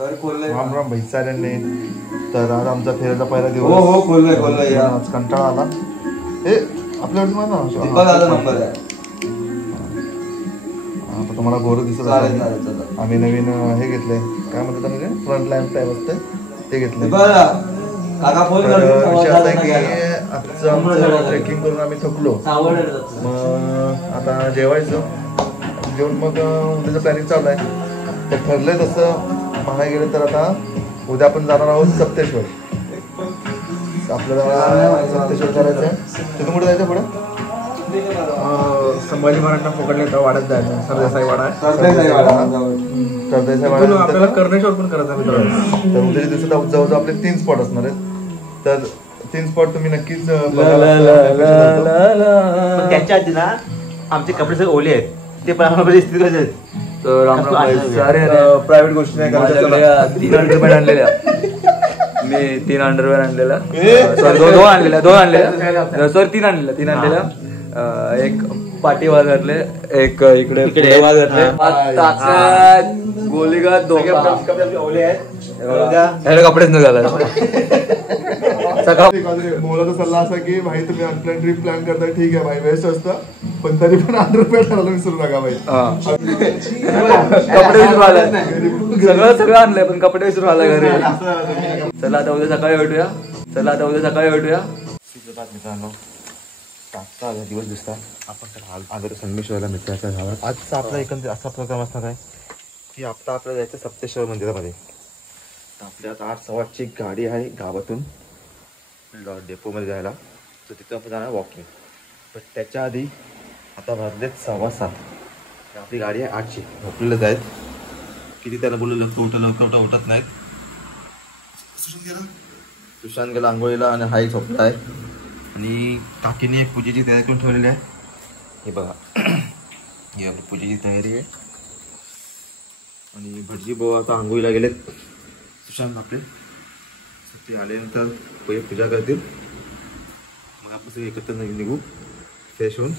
राम राम भाई साऱ्यांनी. तर आज आमचा फेरीचा पहिला दिवस. हो खोललोय आज कंटाळा आला. हे आपल्याकडे नंबर आहे. आता तुम्हाला गोरं दिसत असेल. आम्ही नवीन हे घेतले, काय म्हणतात म्हणजे फ्रंट लॅम्प टाईप असते ते घेतले. ट्रेकिंग करून आम्ही थकलो. मग आता जेवायचं, जेवण मग उद्याचं प्लॅनिंग चालू आहे. तर ठरलंय तसं म्हणायला गेलं तर आता उद्या आपण जाणार आहोत सप्तेश्वर. आपल्याला सप्तेश्वर करायचं आहे. तिथून कुठे जायचं पुढे? संभाजी महाराजांना पकडले तर वाड्यात जायचं. सरदेसाई वाडा आहे. सरदेसाई वाडा आपल्याला कर्णेश्वर पण करायचं आहे. तर उद्याच्या दिवसात जवळजवळ आपले 3 स्पॉट असणार आहेत. तर 3 स्पॉट तुम्ही नक्कीच त्याच्या आधी ना आमचे कपडे सगळे ओले आहेत, ते पण आम्हाला इस्त्री करायचे आहेत. तर प्रायव्हेट गोष्टी नाही करायच्या. 3 अंडरवेअर आणलेल्या मी, 3 अंडरवेअर आणलेला, सॉरी 2 आणलेल्या, सॉरी 3 आणलेल्या. एक पाठीवर घातले, एक इकडे घातले, गोलीघात ओले आहेत. कपडेच न घाला. मोलाचा सल्ला असा की भाई तुम्ही अनप्लॅन ट्रिप प्लॅन करताय ठीक आहे भाई, बेस्ट असतं, पण तरी पण अंडरवेअर घालायला विसरू नका भाई. कपडे विसरू आला, सगळं आणलंय पण कपडे विसरू आला घरी. चला आता उद्या सकाळी भेटूया. मित्रांनो, आजचा दिवस दिसता आपण आदर संगमेश्वरला मित्राच्या गावात. आजचा आपला एकंदरीत असा प्रोग्राम असणार आहे की आता आपल्याला जायचं सप्तेश्वर मंदिरामध्ये. तर आपल्या आता 8:15ची गाडी आहे गावातून डेपोमध्ये जायला. तर तिथं आपण जाणार वॉकिंग. पण त्याच्या आधी आता वाजलेत 7:15. आपली गाडी आहे 8ची. झोपलेलं जायत किती त्याला बोललं लवकर उठत नाहीत. सुशांत गेला आंघोळीला आणि हाई झोपला आहे. आणि काकीने पूजेची तयारी करून ठेवलेली आहे. हे बघा, ही आपली पूजेची तयारी आहे. आणि भटजी भाऊ आता आंघोळीला गेलेत. सुशांत आपले ते आल्यानंतर पहिले पूजा करतील. मग आपण सगळे एकत्र निघू फ्रेश होऊन.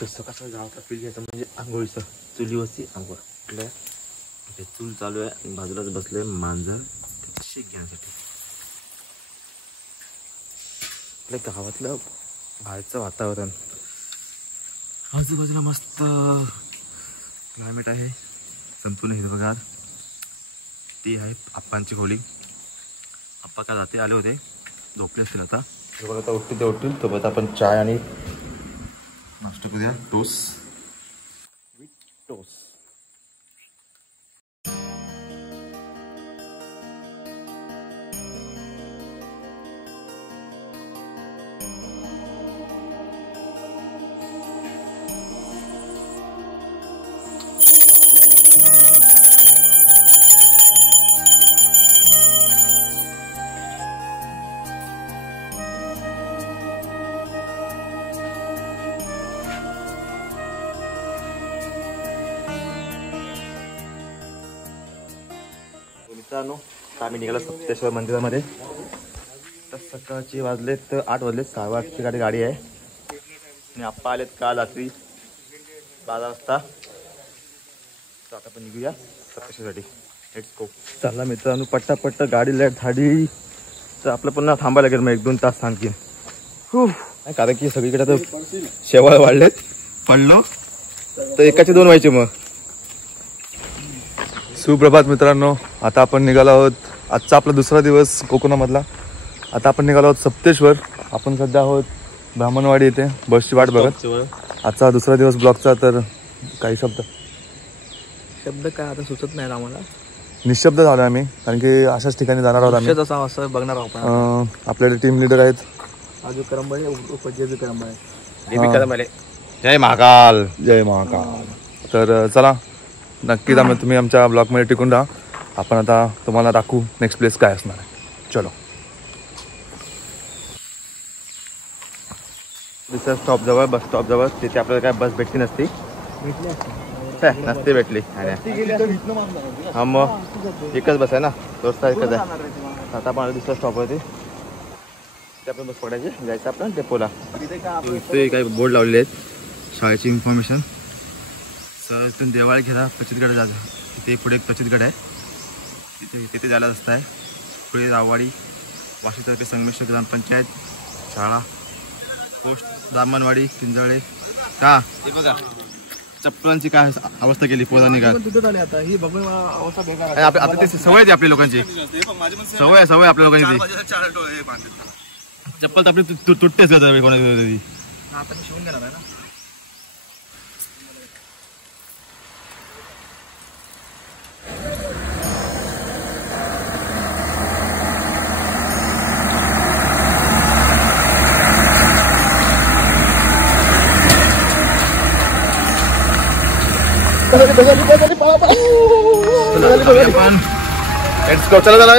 तर सकाळ जावं पील घ्यायचं म्हणजे आंघोळीचं. चुलीवरची आंघोळ आपल्या इथे चूल चालू आहे आणि बाजूलाच बसले मांजर त्याची शेक घेण्यासाठी. आपल्या गावातलं बाहेरचं वातावरण, आजूबाजूला मस्त क्लायमेट आहे, संपूर्ण हिरवगार. ती आहे आप्पांची खोली. आप्पा का जाते आले होते, झोपले असतील आता. आता उठतील सोबत आपण चाय आणि नाश्ता करूया. Toast with toast. मित्रांनो, आम्ही निघालो सप्तेश्वर मंदिरामध्ये. तर सकाळची वाजलेत 8 वाजलेत. 6:15ची गाडी आहे. आणि आप्पा आलेत काल रात्री 12 वाजता. तर आता आपण निघूया सप्तेश्वरसाठी. Let's go. चला मित्रांनो, पट्टा गाडी लेट झाली तर आपलं पुन्हा थांबायला लागेल मग 1-2 तास आणखी. कारण की सगळीकडे तर शेवाळ वाढलेत. पडलो तर एकाचे 2 व्हायचे. मग सुप्रभात मित्रांनो, आता आपण निघालो आहोत. आजचा आपला 2रा दिवस कोकणामधला. आता आपण निघालो आहोत सप्तेश्वर. आपण सध्या आहोत ब्राह्मणवाडी इथे बसची वाट बघत. आजचा 2रा दिवस ब्लॉगचा. तर काही शब्द काय आता सुचत नाही आम्हाला. निशब्द झालो आम्ही, कारण की अशाच ठिकाणी जाणार आहोत आम्ही. असं बघणार आहोत. आपल्याकडे टीम लीडर आहेत आजू करंबळे, जय महाकाल. तर चला, नक्कीच तुम्ही आमच्या ब्लॉगमध्ये टिकून राहा. आपण आता तुम्हाला दाखवू नेक्स्ट प्लेस काय असणार आहे. चलो. दुसऱ्या स्टॉपजवळ, बस स्टॉपजवळ, तिथे आपल्याला काय बस भेटली नसते. भेटली. हा मग एकच बस आहे ना, रस्ता एकच आहे. आता आपण दुसऱ्या स्टॉपवरती ते आपण बस पकडायची, जायचं आपण डेपोला. इथे काही बोर्ड लावलेले आहेत, शाळेची इन्फॉर्मेशन. सर इथून देवाळ घेरा पचितगड जायचं. तिथे पुढे एक पचितगड आहे. तिथे जायला रस्ता आहे. पुढे राववाडी, वाशीतर्फे संगमेश्वर ग्रामपंचायत शाळा, पोस्ट दामनवाडी, किंजळे. का हे बघा चप्पलांची काय अवस्था केली पोरांनी का. आता ते सवय आहे आपल्या लोकांची, सवय आपल्या लोकांची. चप्पल तर आपली तुटतेच का कोणाची. आता मी शिवून घेणार आहे ना. Let's go. चला चला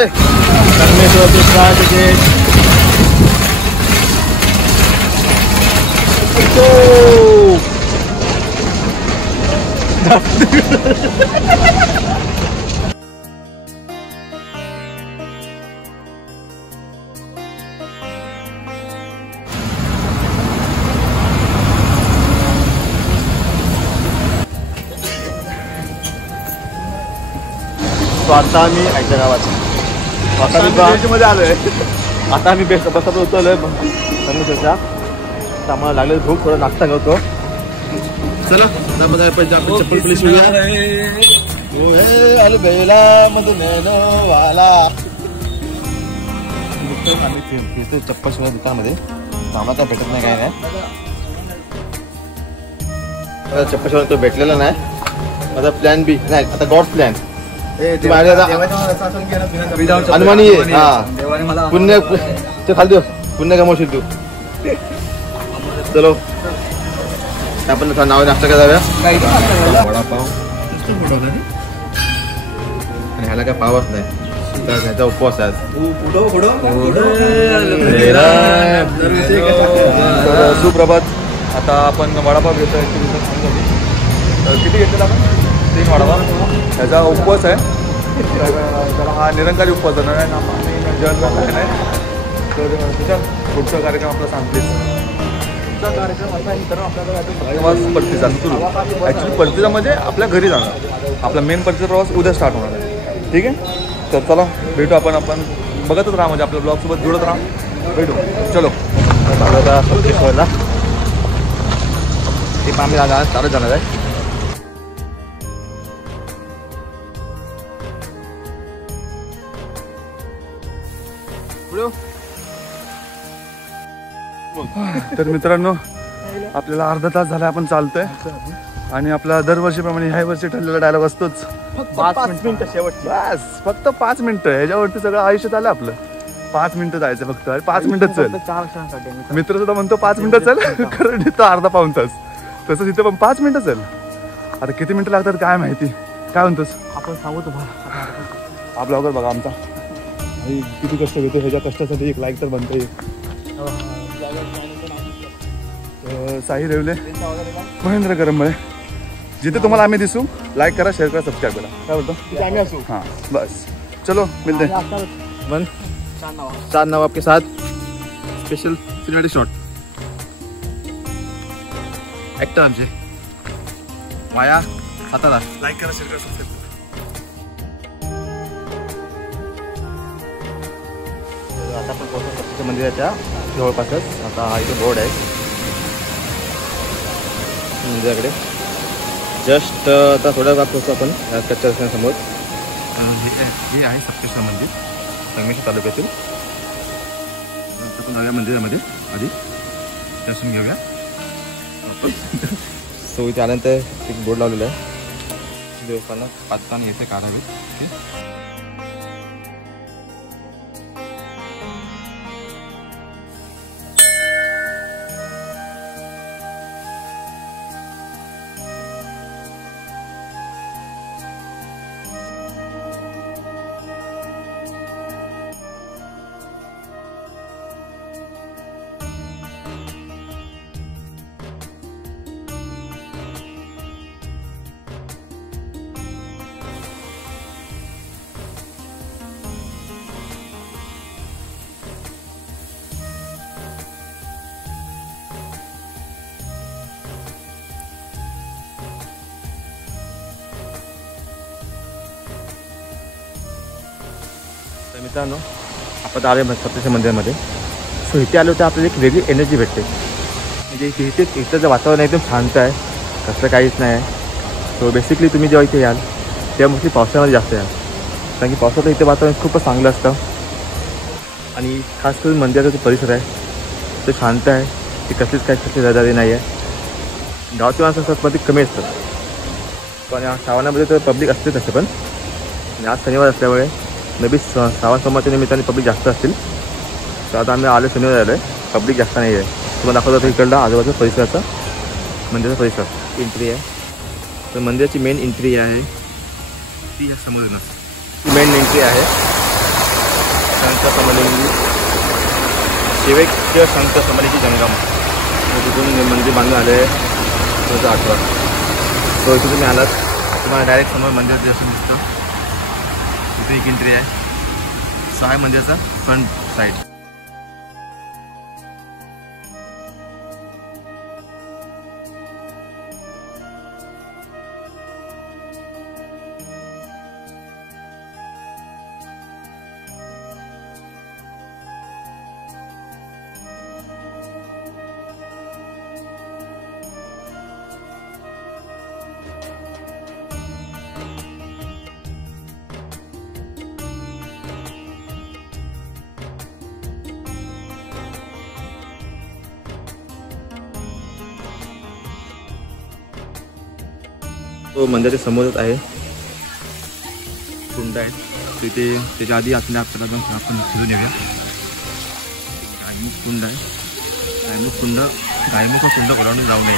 आता आम्ही आयच्या गावात मध्ये आलोय. आता आम्ही बसत उतरलोय संगमेश्वरच्या. आम्हाला लागले खूप थोडं नाश्ता करतो. चला चप्पल प्लीज आम्ही फिरतो चप्पल शिवाय दुकानामध्ये. आम्हाला काय भेटत नाही, काय नाही. चप्पल शिवाय तो भेटलेला नाही. माझा प्लॅन बी नाही, आता गॉड्स प्लॅन. अनुमानी हा पुण्य ते खाली देऊ, पुण्य कमवशील तू. चलो आपण नाव नाश्ता कराव्या. वडापाव आणि ह्याला काय पावच नाही, तर ह्याचा उपवास आहे. सुप्रभात. आता आपण वडापाव घेतोय. किती घेतलेला आपण? 3 वडापाव. ह्याचा उपवास आहे. तर हा निरंकारी उपवास आहे. जेवण नाही तर तुझ्या पुढचा कार्यक्रम आपला सांगतेच. पुढचा कार्यक्रम असा मित्रांनो आपल्याला परतीचा सुरू. ॲक्च्युली परतीचा म्हणजे आपल्या घरी जाणार. आपला मेन परतीचा प्रवास उद्या स्टार्ट होणार आहे. ठीक आहे. तर चला भेटू आपण बघतच राहा, म्हणजे आपल्या ब्लॉगसोबत जुळत राहा. भेटू. चलो सप्तेश्वरला ते आम्ही चालत जाणार आहे. तर मित्रांनो आपल्याला अर्धा तास झाला आपण चालतोय आणि आपला दरवर्षीप्रमाणे ह्या वर्षी ठरलेला डायलॉग असतोच 5 मिनिटं शेवट. बस फक्त 5 मिनिटं. ह्याच्यावरती सगळं आयुष्य झालं आपलं. 5 मिनिटं जायचं फक्त. 5 मिनिटं चल. मित्र सुद्धा म्हणतो 5 मिनिटं चल, कारण इथं अर्धा पाऊण तास. तसंच इथं पण 5 मिनिटं चल. आता किती मिनिटं लागतात काय माहिती. काय म्हणतोस आपण सांगू तुम्हाला. हा ब्लॉगर बघा आमचा किती कष्ट घेतो. ह्याच्या कष्टासाठी एक लाईक तर बनते. साई रेवले, महेंद्र करंबळे, जिथे तुम्हाला आम्ही दिसू लाईक करा, शेअर करा, सबस्क्राईब करा. काय बोलतो आम्ही असू. हाँ बस चलो मिलते हैं. चांद नवाब आपके साथ स्पेशल सिनेमॅटिक शॉट. ऍक्टर आमचे माया सातारा. लाईक करा, शेअर करा, सबस्क्राईब करा. आता आपण पोहोचतो सप्तेश्वर मंदिराच्या जवळपासच. आता हा इथे बोर्ड आहे मंदिराकडे. जस्ट आता थोड्या वेळात पोहोचतो आपण या कच्च्या रस्त्यासमोर. हे आहे सप्तेश्वर मंदिर संगमेश्वर तालुक्यातील. आपण जाऊया मंदिरामध्ये आधी दर्शन घेऊया. सो इथे आल्यानंतर एक बोर्ड लावलेला आहे देवस्थानात 5 स्थान येथे काढावेत. तर मित्रांनो आपण आले सप्तेश्वर मंदिरामध्ये. सो इथे आलो तर आपल्याला एक वेगळी एनर्जी भेटते. म्हणजे इथे इथलं वातावरण एकदम शांत आहे, कसलं काहीच नाही आहे. सो बेसिकली तुम्ही जेव्हा इथे याल तेव्हा मोस्टली पावसाळ्यामध्ये जास्त याल, कारण की पावसाचं इथे वातावरण खूपच चांगलं असतं. आणि खास करून मंदिराचा जो परिसर आहे तो शांत आहे, ती कसलीच काही रहदारी नाही आहे. गावची माणसं असतात पण ती कमी असतात, पण या श्रावणामध्ये तर पब्लिक असते तसे. पण आज शनिवार असल्यामुळे मे बी श्रावण सोमवारच्या निमित्ताने पब्लिक जास्त असतील. तर आता आम्ही आलो शनिवार आलो आहे, पब्लिक जास्त नाही आहे. तुम्हाला दाखवतो इकडला आजूबाजूचा परिसराचा मंदिराचा परिसर एंट्री आहे. तर मंदिराची मेन एंट्री आहे ती या समोरून ती मेन एंट्री आहे. संत समलेंगी शिवेक्य संत समलेंगी जंगम, तिथून मंदिर बांधून आले आहे 2008. तो इथे तुम्ही आलात तुम्हाला डायरेक्ट समोर मंदिरात दर्शन दिसतं. इथे एक एंट्री आहे. सो आहे मंदिराचा फ्रंट साईड. तो मंदिराच्या समोरच आहे, कुंड आहे तिथे. त्याच्या आधी आपल्याला आपण फिरून येऊया. गायमुख कुंड आहे. गायमुख हा कुंड ओलांडून जाऊ नये.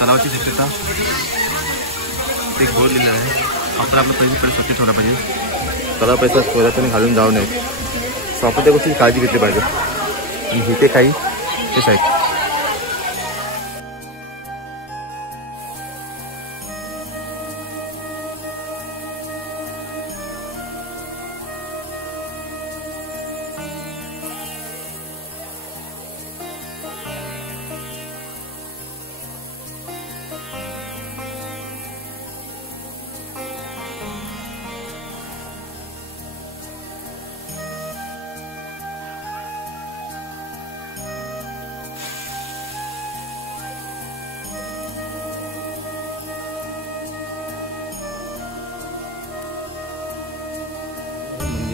तलावाची शक्यता ते बोर्ड लिहिलं आहे. आपण आपला परिसर स्वच्छ ठेवला पाहिजे. तलाव पैसा स्वतःने घालून जाऊ नये. सो आपण त्या गोष्टीची काळजी घेतली पाहिजे. आणि इथे काही तेच आहेत.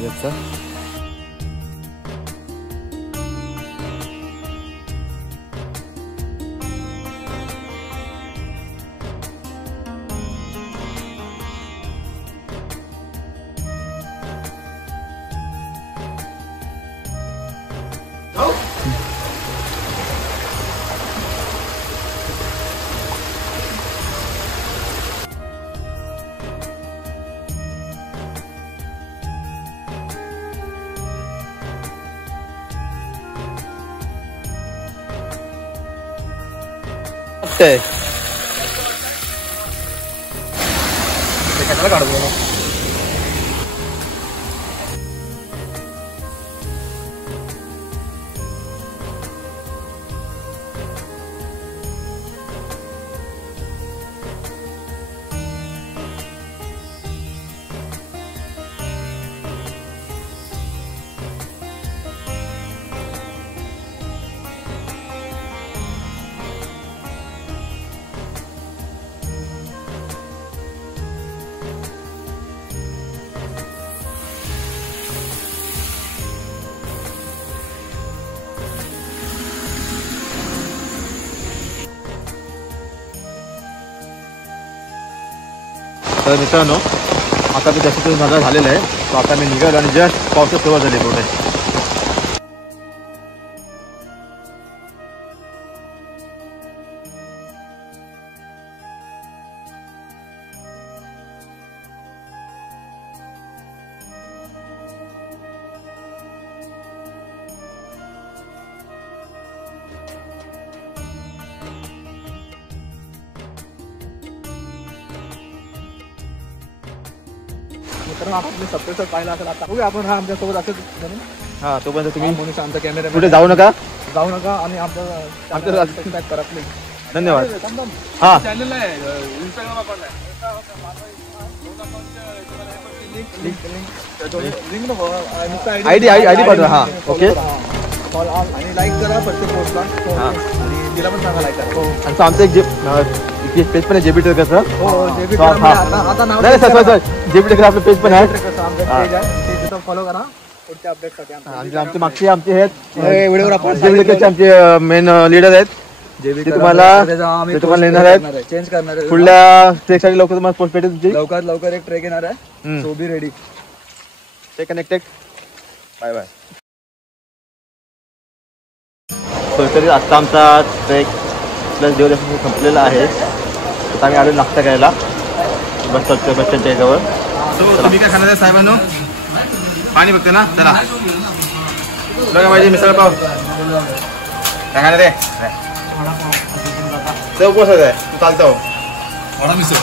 मंदिराचा कशाला काढतो तर मित्रांनो आता मी दर्शन माझा झालेलं आहे. तो आता मी निघालो आणि जस्ट पावसात सुरुवात झाली पुढे. मित्रांनो आपण सप्टेश्वर पाहिला असेल आता बघूया आपण. हा आमच्यासोबत असंच म्हणून हां तोपर्यंत तुम्ही मनुष्य आमचा कॅमेरा कुठे जाऊ नका. आणि आमचं सबस्क्राईब करा प्लीज. धन्यवाद. हां चॅनल आहे इंस्टाग्राम अकाउंट आहे. आयडी पाठवा. हा ओके. आणि लाईक करा प्रत्येक पोस्टला आणि तिला पण सांगा लाईक करा. आणि आमचं एक पेज पण आहे जेबी ट्रेकरचं. आता नाव नाही सर जेबी ट्रेकर आपलं पेज पण आहे. फॉलो करा पुढच्या अपडेटसाठी. आमचे मागचे आमचे आहेत व्हिडिओवर आपण जेबी ट्रेकरचे आमचे मेन लीडर आहेत. ते तुम्हाला येणार आहेत. चेंज करणार आहे. पुढल्या ट्रेकसाठी लवकर तुम्हाला पोस्ट भेटेल तुमची. लवकर एक ट्रेक येणार आहे. So be ready. Stay connected. Bye bye. तरी आत्ता आमचा ट्रेक प्लस देवदर्शन संपलेला आहे. आता आम्ही आलो नाश्ता करायला बस स्टँडच्या याच्यावर. तुम्ही काय खाणार आहे साहेबांनो? पाणी बघते ना. चला बघा माझी मिसळ पाव काय खाणार आहे. चव कसं आहे तू चालतो वडा मिसळ.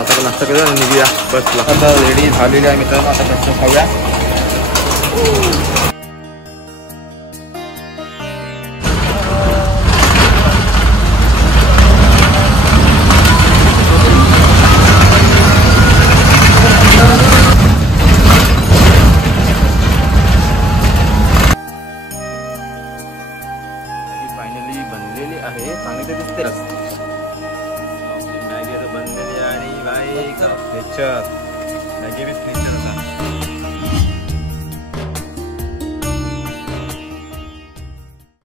आता नाश्ता करूया आणि निघूया बसला. आता रेडी झालेली आहे मित्रांनो. आता बस खाऊया. फायनली बनलेली आहे. चांगली तर दिसते. मॅगी बनलेली आणि बाई नेचर मॅगी विथ नेचर.